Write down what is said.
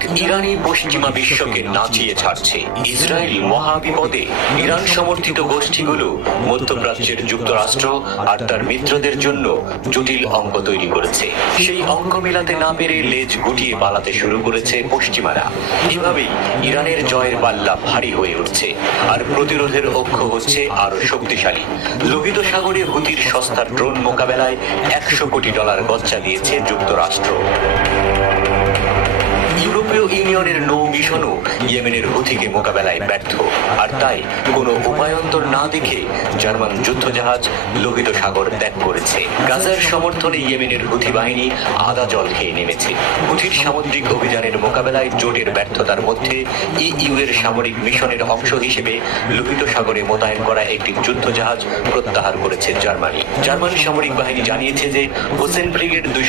ইরানি পশ্চিমা বিশ্বকে নাচিয়ে ছাড়ছে। ইসরায়েল মহাবিপদে। ইরান সমর্থিত গোষ্ঠীগুলো মধ্যপ্রাচ্যের যুক্তরাষ্ট্র আর তার মিত্রদের জন্য জটিল অঙ্ক তৈরি করেছে। সেই অঙ্ক মেলাতে না পেরে লেজ গুটিয়ে পালাতে শুরু করেছে পশ্চিমারা। এভাবেই ইরানের জয়ের পাল্লা ভারী হয়ে উঠছে, আর প্রতিরোধের অক্ষ হচ্ছে আরো শক্তিশালী। লোহিত সাগরে হুতির সস্তা ড্রোন মোকাবেলায় $100 কোটি গচ্চা দিয়েছে যুক্তরাষ্ট্র। ইউরোপীয় ইউনিয়নের নৌ মিশনও ইয়েমেনের হুথিকে মোকাবেলায় ব্যর্থ, আর তাই কোনো উপায়ন্তর না দেখে জার্মান যুদ্ধজাহাজ লোহিত সাগর ত্যাগ করেছে। গাজার সমর্থনে ইয়েমেনের হুথি বাহিনী আদা জল খেয়ে নেমেছে। হুথির সামুদ্রিক অভিযানের মোকাবেলায় জোটের ব্যর্থতার মধ্যে ইইউ এর সামরিক মিশনের অংশ হিসেবে লোহিত সাগরে মোতায়েন করা একটি যুদ্ধজাহাজ প্রত্যাহার করেছে জার্মানি। জার্মান সামরিক বাহিনী জানিয়েছে যে হোসেন ব্রিগেড 200